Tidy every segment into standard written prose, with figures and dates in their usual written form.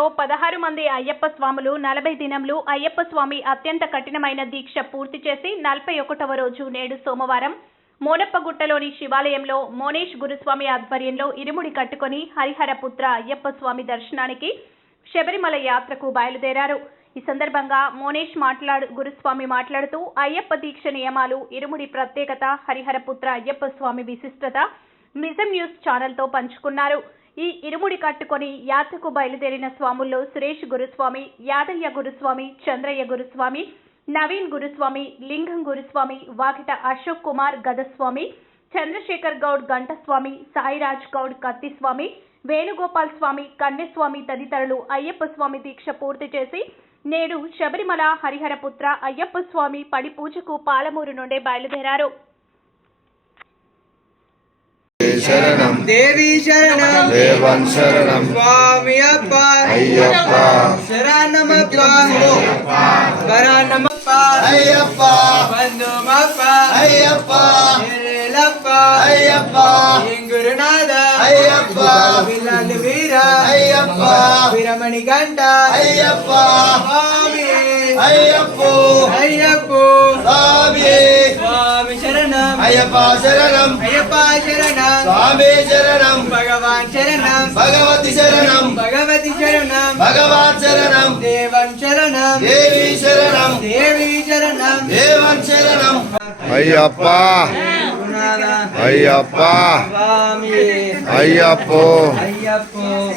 శబరిమలలో 16 మంది అయ్యప్ప స్వాములు 40 దినములు అయ్యప్ప స్వామి అత్యంత కఠినమైన దీక్ష పూర్తి చేసి 41వ రోజు నేడు సోమవారం మోనప్పగుట్టలోని శివాలయంలో మోనేష్ గురుస్వామి ఆధ్వర్యంలో ఇరుముడి కట్టుకొని హరిహరపుత్ర అయ్యప్ప స్వామి దర్శనానికి శబరిమల యాత్రకు బయలుదేరారు. ఈ సందర్భంగా మోనేష్ గురుస్వామి మాట్లాడుతూ అయ్యప్ప దీక్ష నియమాలు, ఇరుముడి ప్రత్యేకత, హరిహరపుత్ర అయ్యప్ప స్వామి విశిష్టత నిజం న్యూస్ ఛానల్తో పంచుకున్నారు. ఈ ఇరుముడి కట్టుకొని యాత్రకు బయలుదేరిన స్వాముల్లో సురేష్ గురుస్వామి, యాదయ్య గురుస్వామి, చంద్రయ్య గురుస్వామి, నవీన్ గురుస్వామి, లింగం గురుస్వామి, వాకిట అశోక్ కుమార్ గదస్వామి, చంద్రశేఖర్ గౌడ్ గంటస్వామి, సాయిరాజ్ గౌడ్ కత్తిస్వామి, వేణుగోపాల్ స్వామి, కన్యస్వామి తదితరులు అయ్యప్ప స్వామి దీక్ష పూర్తి చేసి నేడు శబరిమల హరిహరపుత్ర అయ్యప్ప స్వామి పడి పూజకు పాలమూరు నుండి బయలుదేరారు. శరణం దేవి శరణం దేవన్ శరణం స్వామి అప్ప అయ్యప్ప శరణమప్ప శరణమప్ప అయ్యప్ప బంధుమప్ప అయ్యప్ప శరణప్ప అయ్యప్ప గురునాథ అయ్యప్ప విలాల్ వీర అయ్యప్ప వీరమణి గంట అయ్యప్ప స్వామి అయ్యప్ప అయ్యప్ప స్వామి స్వామి శరణం అయ్యప్ప శరణం అయ్యప్ప శరణం స్వామి శరణం భగవాన్ శరణం భగవతి శరణం భగవతి శరణం భగవాన్ శరణం దేవన్ శరణం దేవి శరణం దేవి శరణం దేవన్ శరణం అయ్యప్ప అయ్యప్ప అయ్యప్ప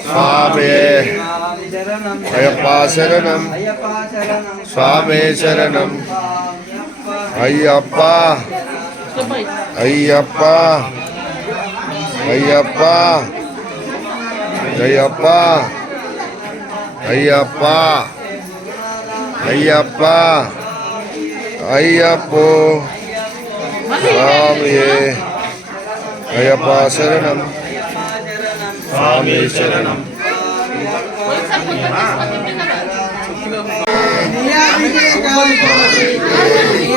స్వామి అయ్యప్ప శరణం స్వామి శరణం అయ్యప్ప అయ్యప్ప అయ్యప్ప అయ్యప్ప అయ్యప్ప అయ్యప్ప అయ్యప్ప స్వామి అయ్యప్ప శరణం స్వామి శరణం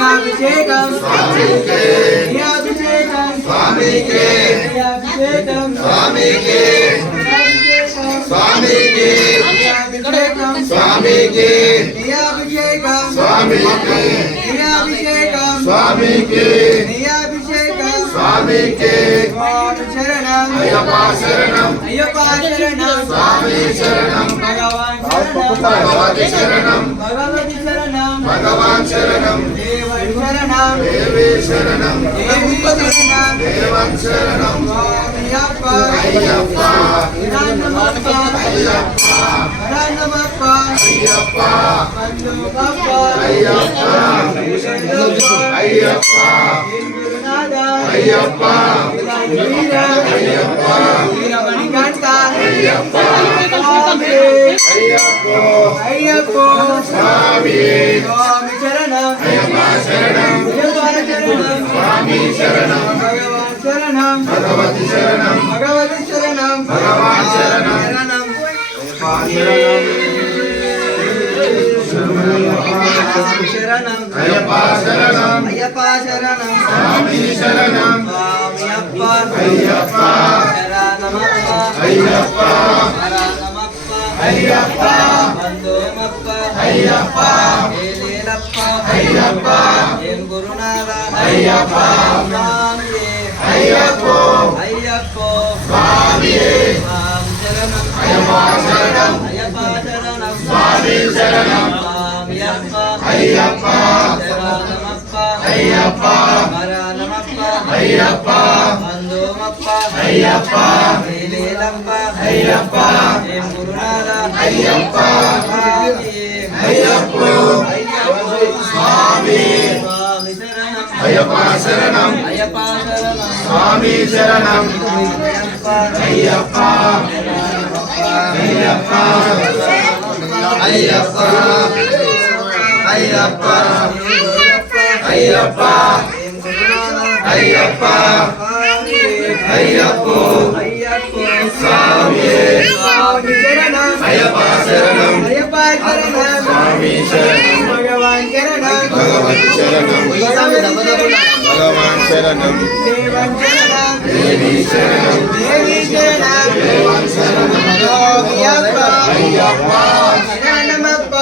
అభిషేకం స్వామికే అభిషేకం స్వామికే అభిషేకం స్వామికే స్వామికే అభిషేకం స్వామికే అభిషేకం స్వామికే అభిషేకం స్వామికే అభిషేకం స్వామికే స్వామి శరణం అయ్యప్ప శరణం అయ్యప్ప శరణం స్వామి శరణం భగవాన్ భగవతి శరణం భగవతి శరణం భగవాన్ శరణం దేవన్ శరణం దేవి శరణం దేవి శరణం దేవన్ శరణం స్వామి అప్ప అయ్యప్ప శరణమప్ప అయ్యప్ప శరణమప్ప అయ్యప్ప బంధుమప్ప అయ్యప్ప అయ్యప్ప అయ్యప్ప అయ్యప్ప వీరమణి గంట అయ్యప్ప అయ్యప్ప అయ్యప్ప స్వామి స్వామి శరణం అయ్యప్ప శరణం స్వామి శరణం భగవాన్ శరణం భగవతి శరణం భగవతి శరణం భగవాన్ శరణం శరణం అయ్యప్ప శరణం అయ్యప్ప శరణం స్వామి శరణం స్వామి అప్ప అయ్యప్ప శరణమప్ప అయ్యప్ప శరణమప్ప అయ్యప్ప బంధుమప్ప అయ్యప్ప ఏలేలప్ప అయ్యప్ప ఏం గురునాథ అయ్యప్ప స్వామి అయ్యప్ప అయ్యప్ప స్వామి స్వామి శరణం అయ్యప్ప శరణం అయ్యప్ప శరణం స్వామి శరణం అయ్యప్ప శరణమప్ప అయ్యప్ప శరణమప్ప అయ్యప్ప బంధుమప్ప అయ్యప్ప ఏలేలప్ప అయ్యప్ప ఏం గురునాథ అయ్యప్ప అయ్యప్ప స్వామి స్వామి శరణం అయ్యప్ప శరణం అయ్యప్ప శరణం స్వామి శరణం అయ్యప్ప అయ్యప్ప అయ్యప్ప అయ్యప్ప అయ్యప్ప అయ్యప్ప అయ్యప్ప స్వామి స్వామి శరణం అయ్యప్ప శరణం అయ్యప్ప శరణం స్వామి శరణం భగవాన్ శరణం భగవతి శరణం భగవాన్ శరణం దేవన్ శరణం దేవి శరణం స్వామియప్ప శరణమప్ప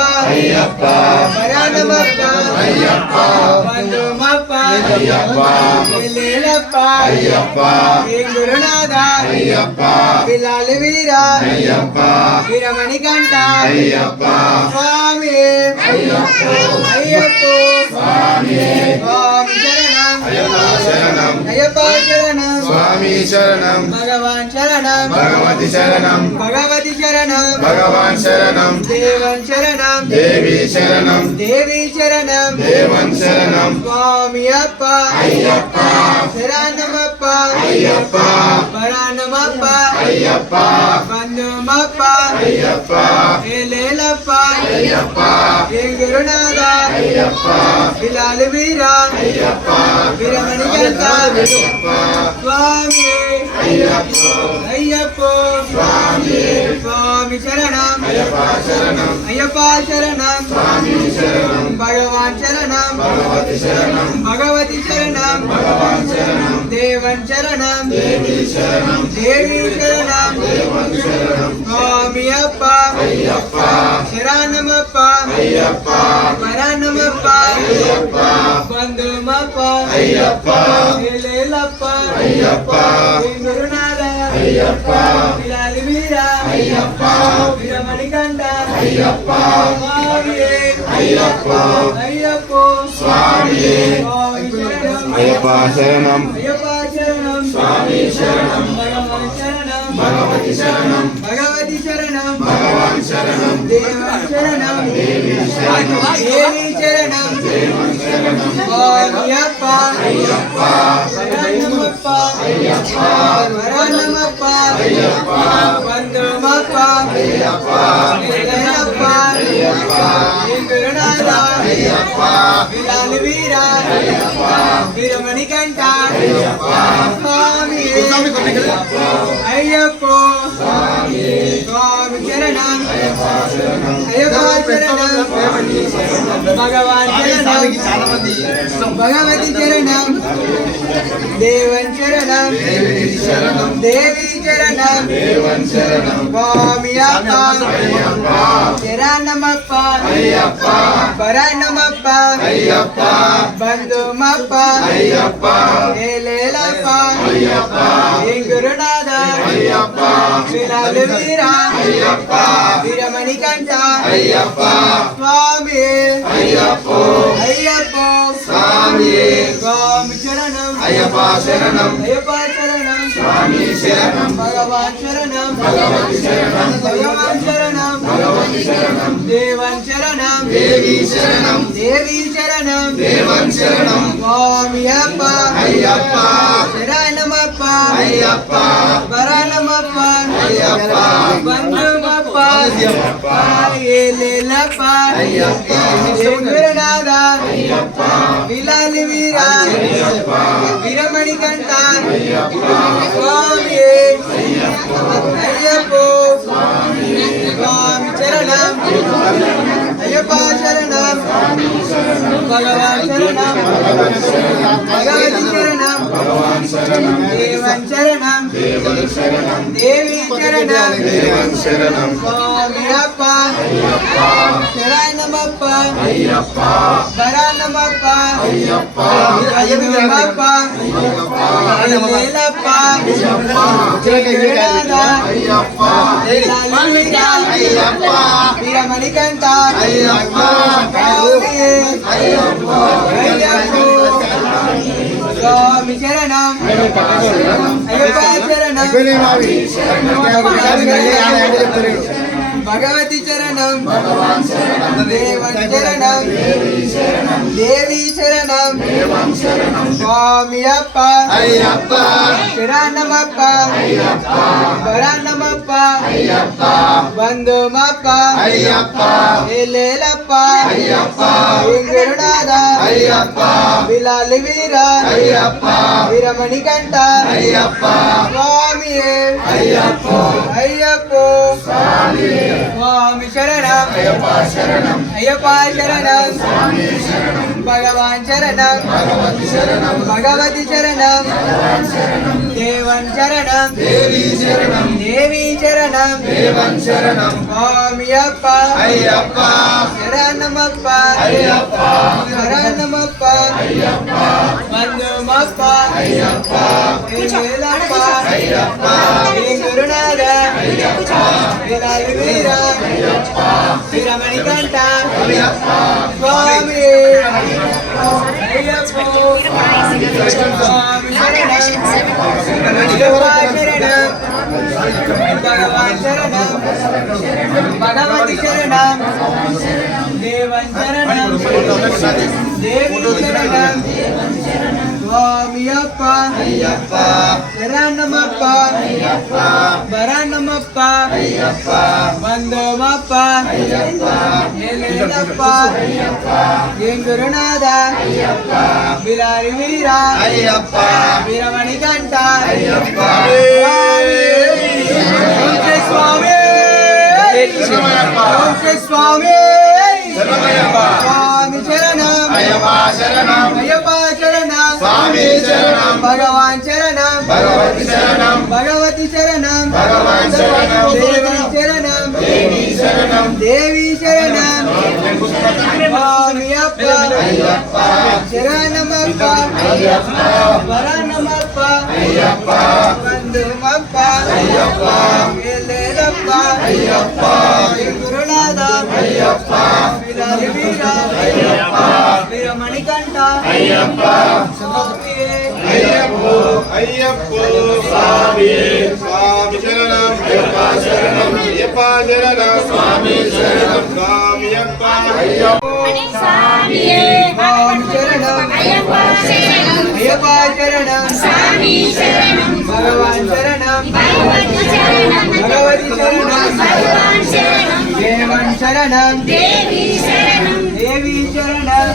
శరణమప్ప బంధుమప్ప లేలప్ప శ్రీ గురునాథ బిలాలి వీర వీరమణికంఠ స్వామి అయ్యప్ప స్వామి శరణం అయ్యప్ప శరణం స్వామి శరణం భగవాన్ శరణం భగవతి శరణం భగవతి శరణం భగవాన్ శరణం దేవన్ శరణం దేవి శరణం దేవి శరణం దేవన్ శరణం స్వామి అప్ప అయ్యప్ప శరణమప్ప అయ్యప్ప పరాణమప్ప అయ్యప్ప బంధుమప్ప అయ్యప్ప లేలప్ప అయ్యప్ప శ్రీ గురునాథ అయ్యప్ప బిలాలి వీర అయ్యప్ప వీరమణికంఠ స్వామి అయ్యప్ప అయ్యప్ప స్వామి స్వామి శరణం అయ్యప్ప శరణం అయ్యప్ప శరణం స్వామి శరణం భగవాన్ శరణం భగవతి శరణం భగవతి శరణం భగవాన్ శరణం దేవన్ శరణం దేవి శరణం దేవి శరణం దేవన్ శరణం స్వామి అప్ప అయ్యప్ప శరణమప్ప అయ్యప్ప పరాణమప్ప అయ్యప్ప బంధుమప్ప అయ్యప్ప లేలప్ప అయ్యప్ప శ్రీ గురునాథ అయ్యప్ప బిలాలి వీర అయ్యప్ప వీరమణికంఠ అయ్యప్ప స్వామి అయ్యప్ప అయ్యప్ప స్వామి స్వామి శరణం అయ్యప్ప శరణం అయ్యప్ప శరణం స్వామి శరణం భగవాన్ శరణం భగవతి శరణం భగవతి శరణం భగవాన్ శరణం దేవన్ శరణం దేవి శరణం స్వామియప్ప అయ్యప్ప శరణమప్ప శరణమప్ప బంధుమప్ప లేలప్ప శ్రీ గురునాథ బిలాలి వీర వీరమణికంఠ స్వామి అయ్యప్ప స్వామి శరణం అయ్యప్ప శరణం భగవాన్ శరణం భగవతి శరణం దేవన్ శరణం దేవి శరణం దేవన్ శరణం స్వామి అప్ప అయ్యప్ప శరణమప్ప అయ్యప్ప పరాణమప్ప అయ్యప్ప బంధుమప్ప అయ్యప్ప లేలప్ప అయ్యప్ప శ్రీ గురునాథ అయ్యప్ప బిలాలి వీర అయ్యప్ప వీరమణికంఠ అయ్యప్ప స్వామి అయ్యప్ప అయ్యప్ప స్వామి స్వామి శరణం అయ్యప్ప శరణం అయ్యప్ప శరణం స్వామి శరణం భగవాన్ శరణం భగవతి శరణం భగవాన్ శరణం భగవతి శరణం దేవన్ శరణం దేవి శరణం దేవి శరణం దేవన్ శరణం స్వామి అప్ప అయ్యప్ప శరణమప్ప అయ్యప్ప పరాణమప్ప అయ్యప్ప బంధుమప్ప అయ్యప్ప లేలప్ప అయ్యప్ప శ్రీ గురునాథ అయ్యప్ప బిలాలి వీర అయ్యప్ప వీరమణికంఠ అయ్యప్ప స్వామి అయ్యప్ప స్వామి శరణం అయ్యప్ప శరణం భగవాన్ శరణం భగవతి శరణం భగవాన్ శరణం దేవన్ శరణం దేవన్ శరణం దేవి శరణం దేవన్ శరణం స్వామి అప్ప శరణమప్ప అయ్యప్ప పరాణమప్ప అయ్యప్ప బంధుమప్ప లేలప్ప శ్రీ గురునాథ అయ్యప్ప బిలాలి వీర అయ్యప్ప వీరమణికంఠ అయ్యప్ప స్వామి అయ్యప్ప అయ్యప్ప స్వామి శరణం అయ్యప్ప శరణం భగవతి శరణం భగవాన్ శరణం దేవన్ శరణం దేవి శరణం దేవన్ శరణం స్వామి అప్ప అయ్యప్ప శరణమప్ప అయ్యప్ప పరాణమప్ప అయ్యప్ప బంధుమప్ప అయ్యప్ప లేలప్ప అయ్యప్ప శ్రీ గురునాథ అయ్యప్ప బిలాలి వీర అయ్యప్ప వీరమణికంఠ అయ్యప్ప స్వామి అయ్యప్ప అయ్యప్ప స్వామి శరణం అయ్యప్ప శరణం అయ్యప్ప శరణం స్వామి శరణం భగవాన్ శరణం భగవతి శరణం భగవతి శరణం దేవన్ శరణం దేవి శరణం దేవి శరణం దేవన్ శరణం స్వామియప్ప అయ్యప్ప శరణమప్ప అయ్యప్ప శరణమప్ప అయ్యప్ప బంధుమప్ప అయ్యప్ప వేలప్ప అయ్యప్ప శ్రీ గురునాథ వీరాలు వీర వీరమణి కంఠ స్వామి అయ్యప్ప స్వామి శరణం భగవాన్ శరణం భగవతి శరణం దేవన్ శరణం దేవి శరణం స్వామియప్ప అయ్యప్ప శరణమప్ప అయ్యప్ప భరణమప్ప అయ్యప్ప బంధుమప్ప అయ్యప్ప ఎల్లెల్లప్ప అయ్యప్ప ఏం గురునాథ బిలారి వీర అయ్యప్ప వీరమణి కంఠ అయ్యప్ప స్వామి స్వామి స్వామి శరణం అయ్యప్ప శరణం అయ్యప్ప శరణం స్వామి శరణం భగవాన్ శరణం భగవతి శరణం భగవతి శరణం భగవాన్ శరణం దేవి శరణం దేవి శరణం దేవి శరణం స్వామియప్ప అయ్యప్ప శరణమప్ప అయ్యప్ప వరణమప్ప అయ్యప్ప బంధుమప్ప అయ్యప్ప ఎల్లెల్లప్ప అయ్యప్ప గురునాథ అయ్యప్ప వీరాలి వీర అయ్యప్ప వీరమణి కంఠ అయ్యప్ప స్వామి అయ్యప్ప అయ్యప్ప స్వామి స్వామి శరణం అయ్యప్ప శరణం అయ్యప్ప శరణం స్వామి శరణం స్వామియప్ప అయ్యప్ప స్వామి శరణం అయ్యప్ప శరణం భగవాన్ శరణం భగవతి శరణం దేవన్ శరణం దేవి శరణం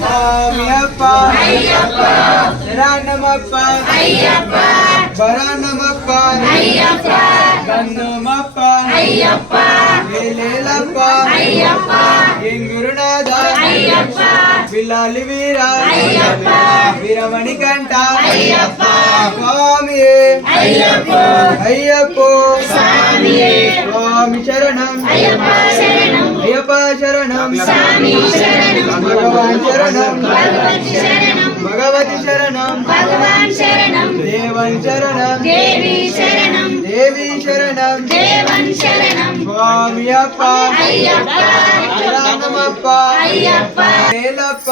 స్వామియప్ప శరణమప్ప భరణమప్ప బంధుమప్ప ఎల్లెల్లప్ప ఏం గురునాథ బిల్లాలి వీర వీరమణి కంఠ స్వామి అయ్యప్ప స్వామి శరణం అయ్యప్ప శరణం భగవాన్ శరణం భగవతి శరణం దేవన్ శరణం దేవి శరణం స్వామియప్ప శరణమప్ప వేలప్ప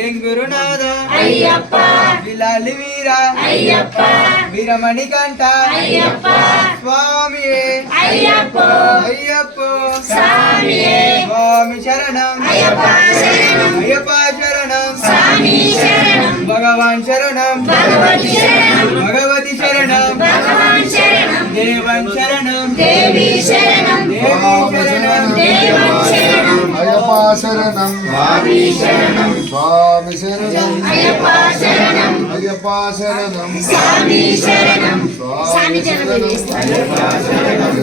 ఏం గురునాథ బిలాలి వీర వీరమణి కంఠ స్వామి అయ్యప్ప స్వామి శరణం అయ్యప్ప శరణం భగవాన్ శరణం భగవతి శరణం దేవన్ శరణం దేవి శరణం అయ్యప్ప శరణం స్వామి శరణం స్వామి శరణం అయ్యప్ప శరణం అయ్యప్ప శరణం స్వామి శరణం స్వామి శరణం అయ్యప్ప శరణం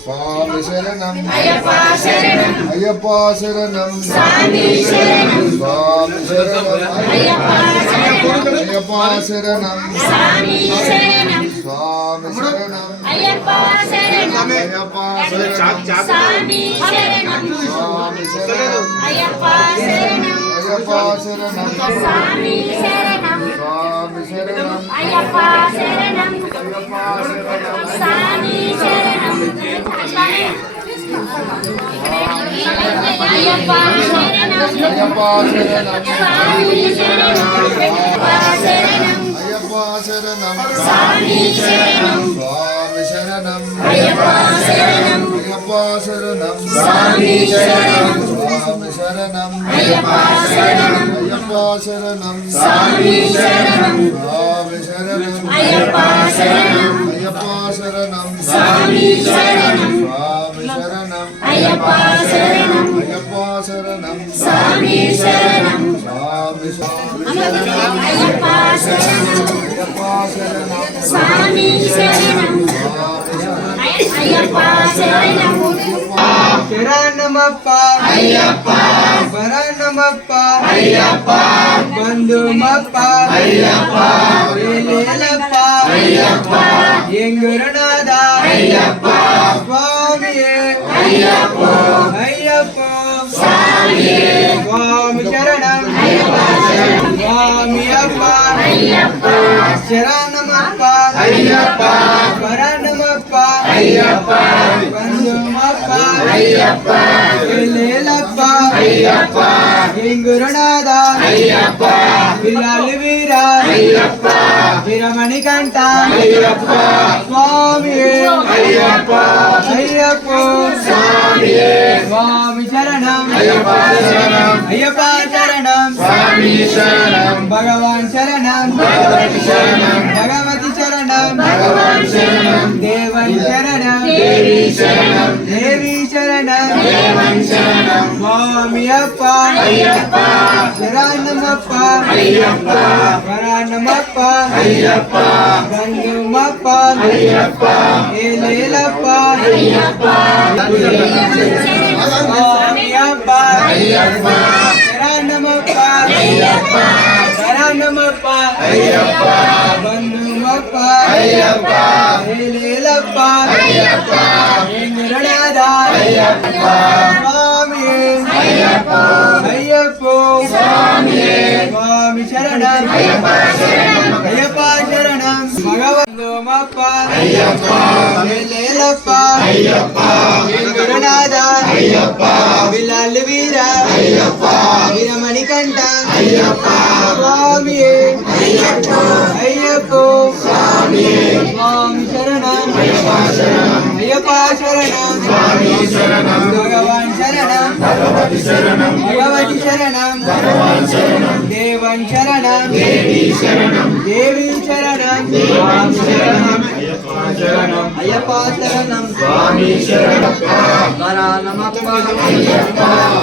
స్వామి శరణం అయ్యప్ప శరణం అయ్యప్ప శరణం స్వామి శరణం స్వామి శరణం అయ్యప్ప శరణం స్వామి శరణం స్వామి శరణం అయ్యప్ప శరణం అయ్యప్ప శరణం స్వామి శరణం స్వామి శరణం అయ్యప్ప శరణం అయ్యప్ప శరణం స్వామి శరణం స్వామి శరణం అయ్యప్ప శరణం స్వామి శరణం అయ్యప్ప శరణం అయ్యప్ప శరణం స్వామి శరణం అయ్యప్ప శరణం స్వామి శరణం స్వామి శరణం అయ్యప్ప శరణం అయ్యప్ప శరణం స్వామి శరణం స్వామి శరణం అయ్యప్ప శరణం అయ్యప్ప శరణం స్వామి శరణం స్వామి శరణం అయ్యప్ప శరణం అయ్యప్ప శరణం స్వామి శరణం స్వామి శరణం అయ్యప్ప శరణం అయ్యప్ప శరణం స్వామి శరణం స్వామి శరణం అయ్యప్ప శరణం అయ్యప్ప శరణం స్వామి శరణం స్వామి శరణం శరణమప్ప అయ్యప్ప శరణమప్ప అయ్యప్ప బంధుమప్ప అయ్యప్ప వేలేలప్ప అయ్యప్ప ఎంగురునాథ అయ్యప్ప స్వామియే అయ్యప్ప అయ్యప్ప స్వామియే స్వామి శరణం స్వామి అప్ప అయ్యప్ప శరణమప్ప అయ్యప్ప శరణమప్ప అయ్యప్ప బంధుమప్ప అయ్యప్ప వేలేలప్ప అయ్యప్ప ఎంగురునాథ అయ్యప్ప విల్లాలి వీర అయ్యప్ప వీరమణి కంఠ అయ్యప్ప స్వామియే అయ్యప్ప అయ్యప్ప స్వామియే స్వామి శరణం అయ్యప్ప శరణం అయ్యప్ప శరణం స్వామి శరణం భగవాన్ శరణం భగవతి శరణం భగవతి శరణం భగవాన్ శరణం దేవన్ శరణం దేవి శరణం దేవి శరణం దేవన్ శరణం స్వామి అప్ప అయ్యప్ప శరణమప్ప అయ్యప్ప శరణమప్ప అయ్యప్ప బంధుమప్ప అయ్యప్ప ఏలేలప్ప అయ్యప్ప స్వామి అప్ప అయ్యప్ప శరణమప్ప అయ్యప్ప శరణమప్ప అయ్యప్ప బంధుమప్ప అయ్యప్ప ఏలేలప్ప అయ్యప్ప ఎంగురునాథ అయ్యప్ప స్వామి అయ్యప్ప అయ్యప్ప స్వామియే స్వామి శరణం అయ్యప్ప శరణం అయ్యప్ప శరణం భగవంతుమప్ప అయ్యప్ప ఏలేలప్ప అయ్యప్ప ఎంగురునాథ అయ్యప్ప విల్లాలి వీర అయ్యప్ప వీరమణి కంఠ అయ్యప్ప స్వామియే అయ్యప్ప అయ్యప్ప స్వామియే స్వామి శరణం అయ్యప్ప శరణం అయ్యప్ప శరణం స్వామి శరణం భగవాన్ శరణం భగవతి శరణం భగవతి శరణం భగవాన్ శరణం దేవన్ శరణం దేవి శరణం దేవి శరణం స్వామి శరణం అయ్యప్ప శరణం అయ్యప్ప శరణం స్వామి శరణం శరణమప్ప అయ్యప్ప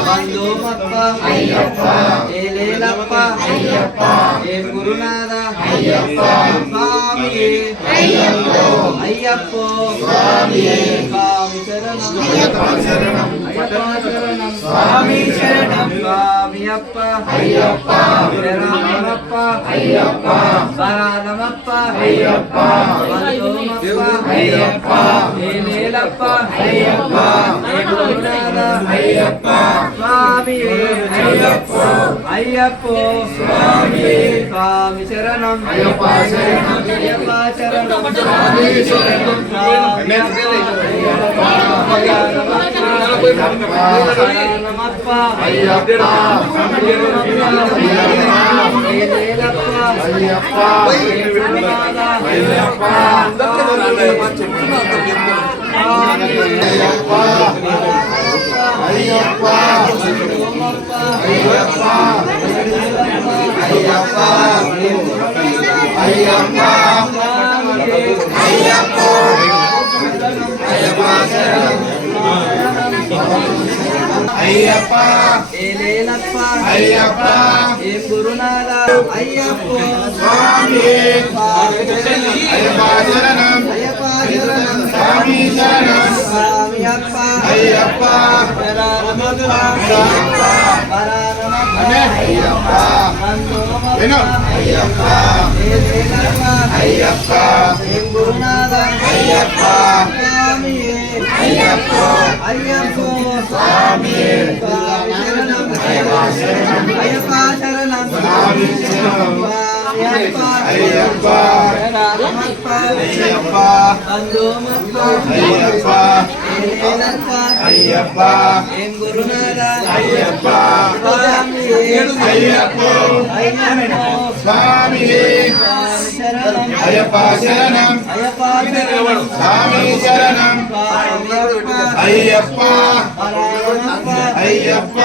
బంధుమప్ప అయ్యప్ప ఏలేలప్ప అయ్యప్ప ఏ గురునాథ అయ్యప్ప స్వామియే అయ్యప్ప అయ్యప్ప స్వామియే స్వామి శరణం అయ్యప్ప శరణం అయ్యప్ప శరణం స్వామి శరణం స్వామి అప్ప అయ్యప్ప శరణమప్ప అయ్యప్ప శరణమప్ప అయ్యప్ప బంధుమప్ప అయ్యప్ప ఏలేలప్ప అయ్యప్ప ఏ గురునాథ అయ్యప్ప స్వామియే అయ్యప్ప అయ్యప్ప స్వామియే స్వామి శరణం అయ్యప్ప శరణం అయ్యప్ప శరణం స్వామి శరణం శరణమప్ప అయ్యప్ప అయ్యప్ప అయ్యప్ప అయ్యప్ప ఏలేలప్ప అయ్యప్ప ఏ గురునాథ అయ్యప్ప స్వామి అయ్యప్ప శరణం అయ్యప్ప శరణం స్వామి శరణం స్వామి అప్ప అయ్యప్ప శరణమప్ప అయ్యప్ప అయ్యప్ప ఏలేలప్ప అయ్యప్ప ఏ గురునాథ అయ్యప్ప స్వామి అయ్యప్ప అయ్యప్ప స్వామి స్వామి శరణం అయ్యప్ప శరణం అయ్యప్ప శరణం స్వామి శరణం అయ్యప్ప అయ్యప్ప శరణమప్ప అయ్యప్ప బంధుమప్ప అయ్యప్ప ఏలేలప్ప అయ్యప్ప ఏం గురునాథ అయ్యప్ప స్వామి అయ్యప్ప అయ్యప్ప స్వామి శరణం అయ్యప్ప శరణం అయ్యప్ప శరణం స్వామి శరణం అయ్యప్ప అయ్యప్ప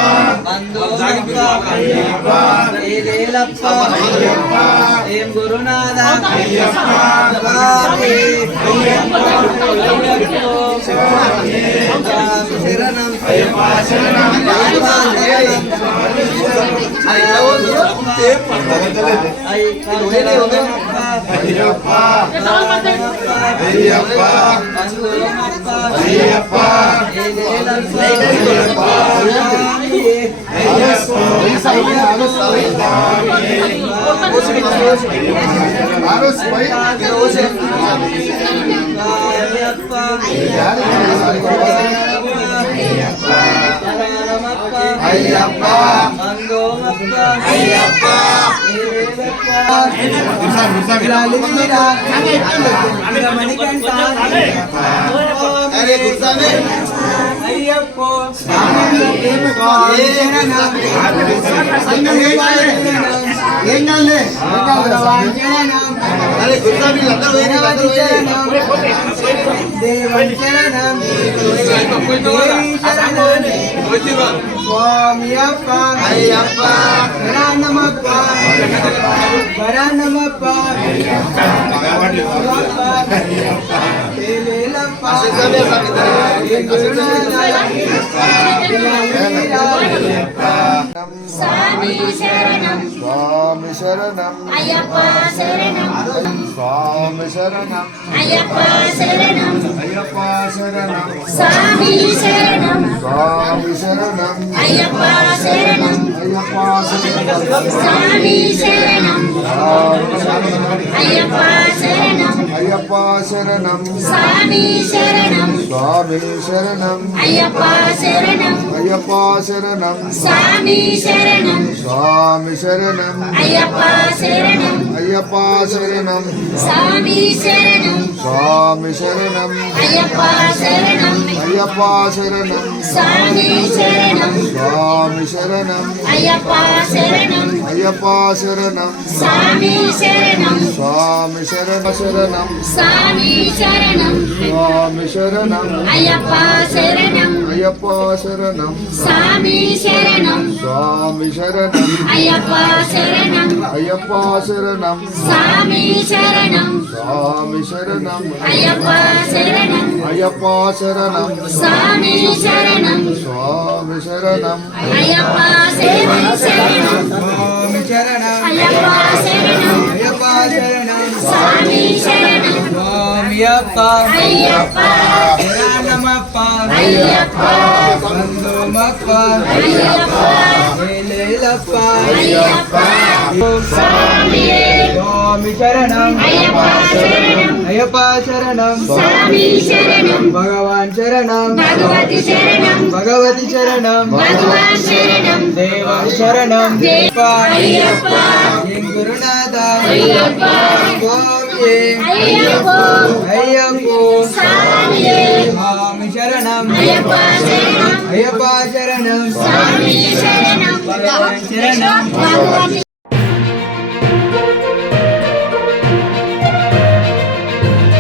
బంధుమప్ప అయ్యప్ప ఏలేలప్ప అయ్యప్ప ఏం గురునాథ అయ్యప్ప స్వామి అయ్యప్ప స్వామి శరణం అయ్యప్ప శరణం అయ్యప్ప శరణం స్వామి అప్ప అయ్యప్ప శరణమప్ప శరణమప్ప స్వామి శరణం స్వామి శరణం అయ్యప్ప శరణం స్వామి శరణం అయ్యప్ప శరణం అయ్యప్ప శరణం స్వామి శరణం స్వామి శరణం అయ్యప్ప శరణం అయ్యప్ప శరణం స్వామి శరణం అయ్యప్ప శరణం అయ్యప్ప శరణం స్వామి శరణం స్వామి శరణం అయ్యప్ప శరణం అయ్యప్ప శరణం స్వామి శరణం స్వామి శరణం అయ్యప్ప శరణం అయ్యప్ప శరణం స్వామి శరణం స్వామి శరణం అయ్యప్ప శరణం అయ్యప్ప శరణం స్వామి శరణం స్వామి శరణం అయ్యప్ప శరణం అయ్యప్ప శరణం స్వామి శరణం స్వామి శరణ శరణం స్వామి శరణం స్వామి శరణం అయ్యప్ప శరణం అయ్యప్ప శరణం స్వామి శరణం స్వామి శరణం అయ్యప్ప శరణం అయ్యప్ప శరణం స్వామి శరణం స్వామి శరణం అయ్యప్ప శరణం అయ్యప్ప శరణం స్వామి శరణం స్వామి శరణం అయ్యప్ప శరణం స్వామి శరణం అయ్యప్ప శరణం అయ్యప్ప శరణం స్వామి శరణం స్వామి అప్ప అయ్యప్ప శరణమప్ప అయ్యప్ప బంధుమప్ప అయ్యప్ప ఏలేలప్ప అయ్యప్ప స్వామి స్వామి శరణం అయ్యప్ప శరణం అయ్యప్ప శరణం స్వామి శరణం భగవాన్ శరణం భగవతి శరణం భగవతి శరణం భగవాన్ శరణం దేవ శరణం అయ్యప్ప గురునాథ అయ్యప్ప స్వామి అయ్యప్ప అయ్యప్ప స్వామి స్వామి శరణం అయ్యప్ప శరణం అయ్యప్ప శరణం స్వామి శరణం భగవాన్ శరణం భగవతి